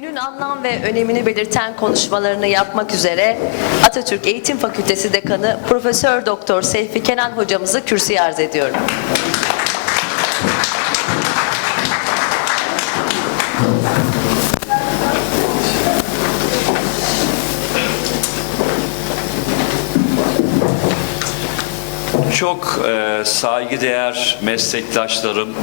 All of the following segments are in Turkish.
Günün anlam ve önemini belirten konuşmalarını yapmak üzere Atatürk Eğitim Fakültesi Dekanı Profesör Doktor Seyfi Kenan hocamızı kürsüye arz ediyorum. Çok e, saygıdeğer meslektaşlarım,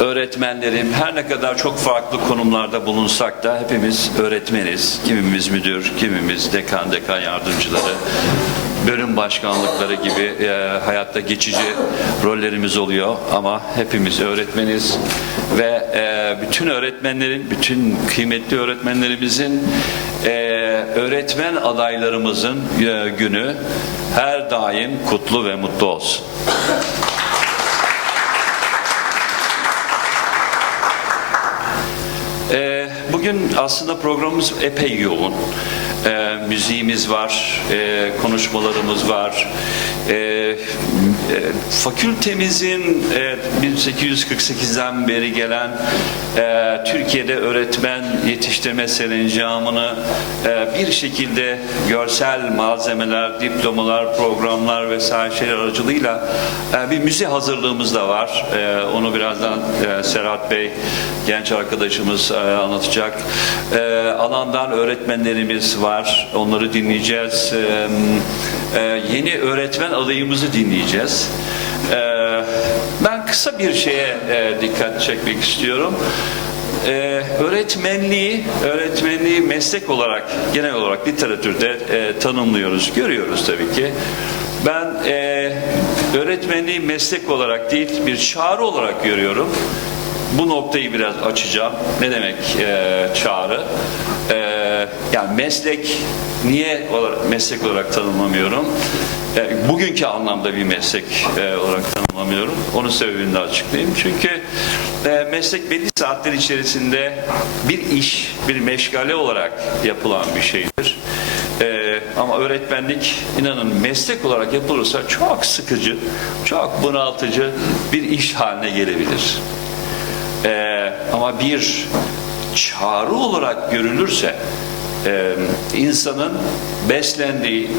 öğretmenlerim, her ne kadar çok farklı konumlarda bulunsak da hepimiz öğretmeniz. Kimimiz müdür, kimimiz dekan, dekan yardımcıları, bölüm başkanlıkları gibi e, hayatta geçici rollerimiz oluyor ama hepimiz öğretmeniz ve e, bütün öğretmenlerin, bütün kıymetli öğretmenlerimizin e, öğretmen adaylarımızın e, günü her daim kutlu ve mutlu olsun. Ee, bugün aslında programımız epey yoğun. Ee, müziğimiz var, e, konuşmalarımız var. E, fakültemizin e, 1848'den beri gelen e, Türkiye'de öğretmen yetiştirme serencamını e, bir şekilde görsel malzemeler, diplomalar, programlar vesaire şeyler aracılığıyla e, bir müze hazırlığımız da var. Onu birazdan Serhat Bey genç arkadaşımız anlatacak. Alandan öğretmenlerimiz var. Onları dinleyeceğiz. Yeni öğretmen adayımızı dinleyeceğiz. E, ben kısa bir şeye e, dikkat çekmek istiyorum. Ee, öğretmenliği, öğretmenliği meslek olarak, genel olarak literatürde e, tanımlıyoruz, görüyoruz tabii ki. Ben e, öğretmenliği meslek olarak değil, bir çağrı olarak görüyorum. Bu noktayı biraz açacağım. Ne demek e, çağrı? E, yani meslek, niye olarak, meslek olarak tanımlamıyorum? E, bugünkü anlamda bir meslek e, olarak tanımlamıyorum. Onun sebebini de açıklayayım. Çünkü e, meslek belli saatler içerisinde bir iş, bir meşgale olarak yapılan bir şeydir. E, ama öğretmenlik inanın meslek olarak yapılırsa çok sıkıcı, çok bunaltıcı bir iş haline gelebilir. E, ama bir çağrı olarak görülürse e, insanın beslendiği,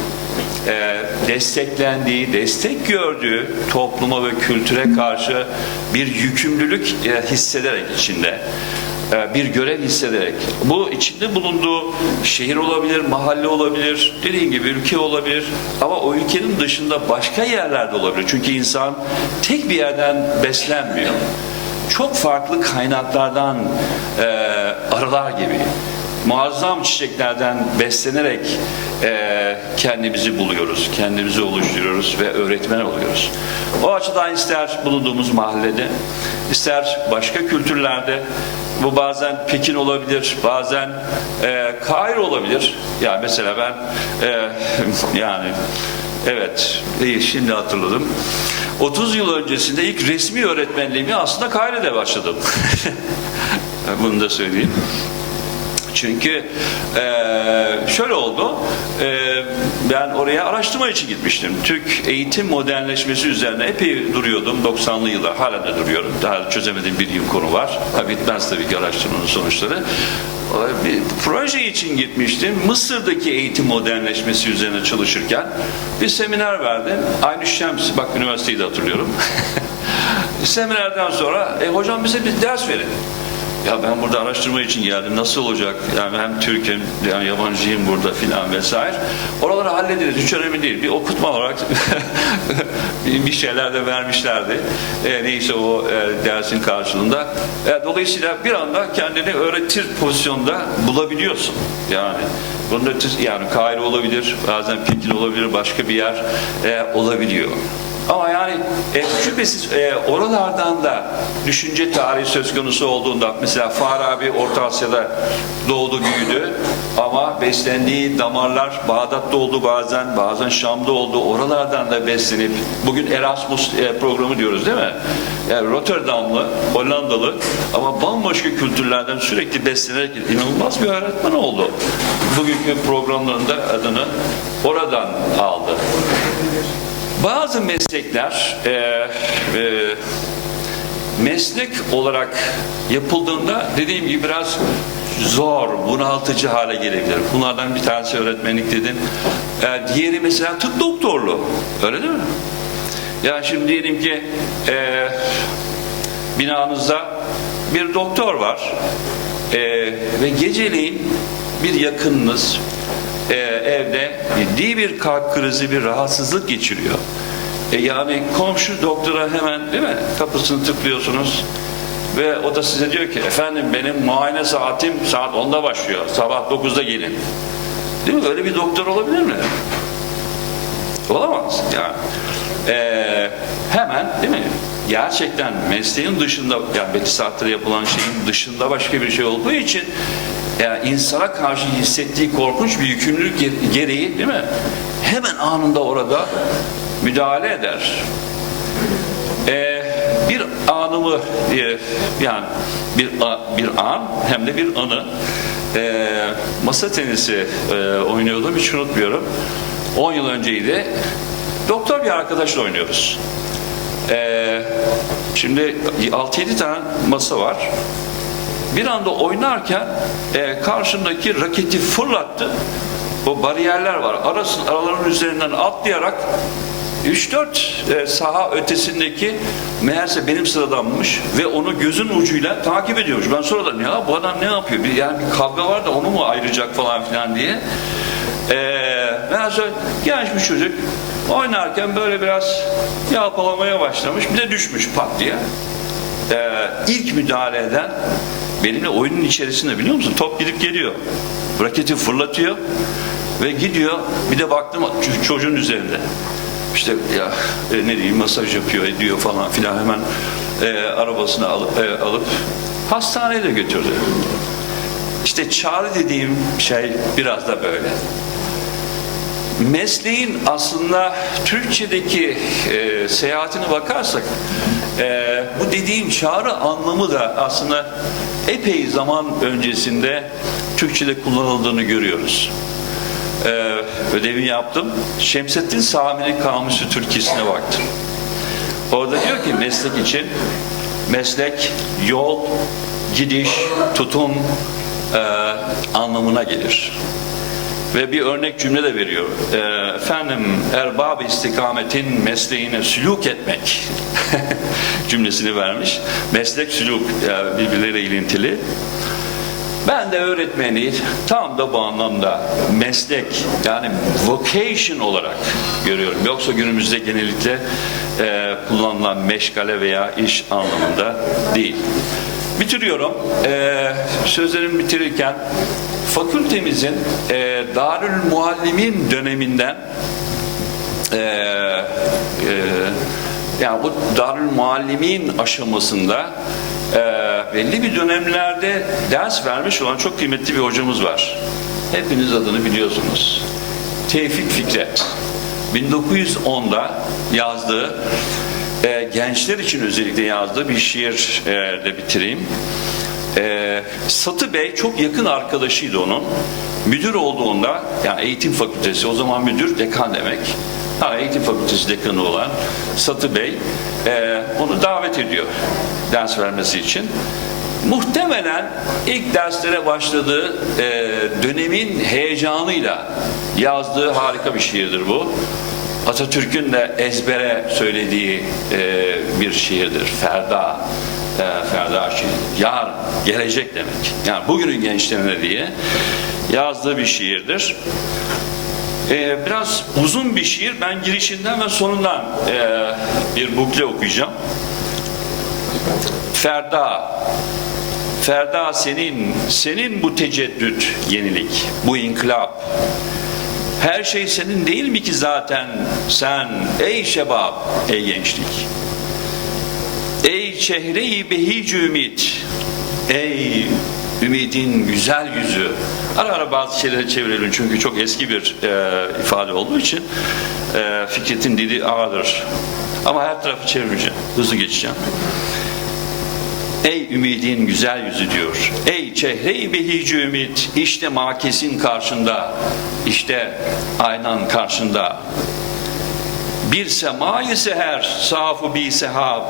e, desteklendiği, destek gördüğü topluma ve kültüre karşı bir yükümlülük e, hissederek içinde e, bir görev hissederek bu içinde bulunduğu şehir olabilir, mahalle olabilir, dediğim gibi ülke olabilir ama o ülkenin dışında başka yerlerde olabilir. Çünkü insan tek bir yerden beslenmiyor. Çok farklı kaynaklardan e, arılar gibi muazzam çiçeklerden beslenerek e, kendimizi buluyoruz, kendimizi oluşturuyoruz ve öğretmen oluyoruz. O açıdan ister bulunduğumuz mahallede, ister başka kültürlerde, bu bazen Pekin olabilir, bazen e, Kahire olabilir. Yani mesela ben e, yani evet iyi şimdi hatırladım. 30 yıl öncesinde ilk resmi öğretmenliğimi aslında Kahire'de başladım. Bunu da söyleyeyim. Çünkü e, şöyle oldu, e, ben oraya araştırma için gitmiştim. Türk eğitim modernleşmesi üzerine epey duruyordum 90'lı yıllar, hala da duruyorum. Daha çözemediğim bir yıl konu var. Ha, bitmez tabii ki araştırmanın sonuçları. Bir proje için gitmiştim. Mısır'daki eğitim modernleşmesi üzerine çalışırken bir seminer verdim. Aynı Şems, bak üniversiteyi de hatırlıyorum. Seminerden sonra, e, hocam bize bir ders verin. Ya ben burada araştırma için geldim. Nasıl olacak? Yani hem Türk'üm, yani yabancıyım burada filan vesaire. Oraları hallederiz. Hiç önemli değil. Bir okutma olarak bir şeyler de vermişlerdi. E, neyse o e, dersin karşılığında. E, dolayısıyla bir anda kendini öğretir pozisyonda bulabiliyorsun. Yani bunun ötesi, yani Kahire olabilir, bazen Pekin olabilir, başka bir yer e, olabiliyor. Ama yani e, şüphesiz e, oralardan da düşünce tarihi söz konusu olduğunda mesela Farabi Orta Asya'da doğdu büyüdü ama beslendiği damarlar Bağdat'ta oldu bazen bazen Şam'da oldu oralardan da beslenip bugün Erasmus e, programı diyoruz değil mi? Yani Rotterdamlı, Hollandalı ama bambaşka kültürlerden sürekli beslenerek inanılmaz bir öğretmen oldu. Bugünkü programlarında adını oradan aldı. Bazı meslekler e, e, meslek olarak yapıldığında dediğim gibi biraz zor, bunaltıcı hale gelebilir. Bunlardan bir tanesi öğretmenlik dedin. Ee, diğeri mesela tıp doktorluğu. Öyle değil mi? Ya şimdi diyelim ki e, binanızda bir doktor var e, ve geceleyin bir yakınınız e, evde ciddi bir kalp krizi, bir rahatsızlık geçiriyor. E, yani komşu doktora hemen değil mi kapısını tıklıyorsunuz ve o da size diyor ki efendim benim muayene saatim saat 10'da başlıyor sabah 9'da gelin. Değil mi? Öyle bir doktor olabilir mi? Olamaz yani. Ee, hemen değil mi? Gerçekten mesleğin dışında yani belli saatte yapılan şeyin dışında başka bir şey olduğu için yani insana karşı hissettiği korkunç bir yükümlülük ge- gereği değil mi? Hemen anında orada müdahale eder. Ee, bir anımı e, yani bir bir an hem de bir anı. E, masa tenisi e, oynuyordum hiç unutmuyorum. 10 yıl önceydi. Doktor bir arkadaşla oynuyoruz. Ee, şimdi 6-7 tane masa var bir anda oynarken e, karşımdaki raketi fırlattı o bariyerler var arasın araların üzerinden atlayarak 3-4 e, saha ötesindeki meğerse benim sıradammış ve onu gözün ucuyla takip ediyormuş. Ben sonradan ya bu adam ne yapıyor? Bir, yani bir kavga var da onu mu ayıracak falan filan diye. E, meğerse genç bir çocuk oynarken böyle biraz yalpalamaya başlamış. Bir de düşmüş pat diye. E, ilk müdahale eden benimle oyunun içerisinde biliyor musun? Top gidip geliyor. Raketi fırlatıyor ve gidiyor. Bir de baktım çocuğun üzerinde. İşte ya e, ne diyeyim masaj yapıyor ediyor falan filan hemen e, arabasını alıp, e, alıp hastaneye de götürdü. İşte çağrı dediğim şey biraz da böyle. Mesleğin aslında Türkçedeki e, seyahatine bakarsak e, bu dediğim çağrı anlamı da aslında epey zaman öncesinde Türkçede kullanıldığını görüyoruz e, ödevini yaptım. Şemsettin Sami'nin Kamusu Türkçesine baktım. Orada diyor ki meslek için meslek, yol, gidiş, tutum e, anlamına gelir. Ve bir örnek cümle de veriyor. E, efendim erbab istikametin mesleğine sülük etmek cümlesini vermiş. Meslek sülük e, birbirleriyle ilintili. Ben de öğretmeni tam da bu anlamda meslek yani vocation olarak görüyorum. Yoksa günümüzde genellikle e, kullanılan meşgale veya iş anlamında değil. Bitiriyorum. E, sözlerimi bitirirken fakültemizin e, Darül Muallimin döneminden e, e, yani bu Darül Muallimin aşamasında e, belli bir dönemlerde ders vermiş olan çok kıymetli bir hocamız var. Hepiniz adını biliyorsunuz. Tevfik Fikret. 1910'da yazdığı e, gençler için özellikle yazdığı bir şiir e, de bitireyim. E, Satı Bey çok yakın arkadaşıydı onun. Müdür olduğunda, yani eğitim fakültesi, o zaman müdür dekan demek. Ha, eğitim fakültesi dekanı olan Satı Bey e, onu davet ediyor ders vermesi için. Muhtemelen ilk derslere başladığı e, dönemin heyecanıyla yazdığı harika bir şiirdir bu. Atatürk'ün de ezbere söylediği e, bir şiirdir. Ferda, e, Ferda şiiri. Yarın, gelecek demek. Yani bugünün gençlerine diye yazdığı bir şiirdir. Ee, biraz uzun bir şiir. Ben girişinden ve sonundan e, bir bukle okuyacağım. Ferda, Ferda senin, senin bu teceddüt yenilik, bu inkılap. Her şey senin değil mi ki zaten sen ey şebap, ey gençlik. Ey çehre-i behicü ümit, ey ümidin güzel yüzü. Ara ara bazı şeyleri çevirelim çünkü çok eski bir e, ifade olduğu için e, Fikret'in dili ağırdır. Ama her tarafı çevireceğim, hızlı geçeceğim. Ey ümidin güzel yüzü diyor. Ey çehre-i behicü ümit. İşte makesin karşında. işte aynan karşında. Bir semayı seher, safu bi sehab,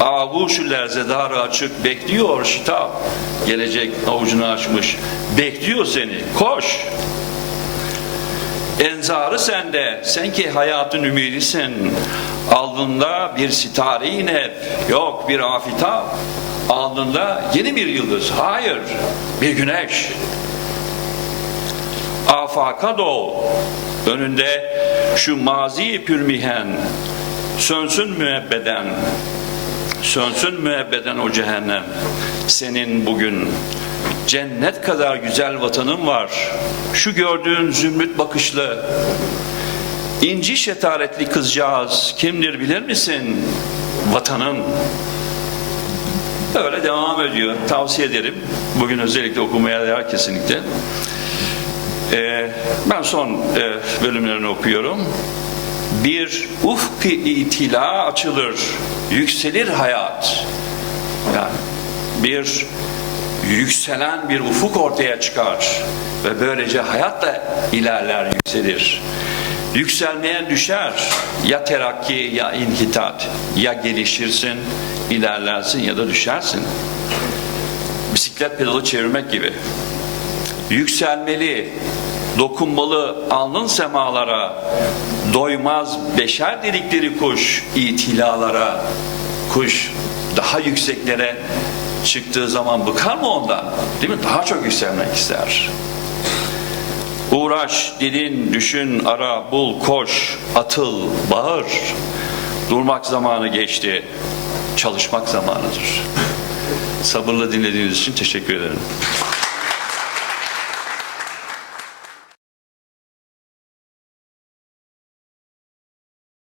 ağuşu lerzedarı açık, bekliyor şitap. Gelecek avucunu açmış, bekliyor seni, koş. Enzarı sende, sen ki hayatın ümidisin. Alnında bir sitare-i nef, yok bir afitap. Alnında yeni bir yıldız, hayır, bir güneş. Afaka doğ, önünde şu mazi pürmihen, sönsün müebbeden, sönsün müebbeden o cehennem. Senin bugün cennet kadar güzel vatanın var. Şu gördüğün zümrüt bakışlı, inci şetaretli kızcağız kimdir bilir misin? Vatanın. Öyle devam ediyor. Tavsiye ederim. Bugün özellikle okumaya değer kesinlikle. Ee, ben son e, bölümlerini okuyorum. Bir ufk-ı itila açılır, yükselir hayat. Yani bir yükselen bir ufuk ortaya çıkar ve böylece hayat da ilerler, yükselir. Yükselmeyen düşer. Ya terakki ya inhitat. Ya gelişirsin, ilerlersin ya da düşersin. Bisiklet pedalı çevirmek gibi yükselmeli, dokunmalı alnın semalara, doymaz beşer dedikleri kuş itilalara, kuş daha yükseklere çıktığı zaman bıkar mı ondan? Değil mi? Daha çok yükselmek ister. Uğraş, didin, düşün, ara, bul, koş, atıl, bağır. Durmak zamanı geçti. Çalışmak zamanıdır. Sabırla dinlediğiniz için teşekkür ederim.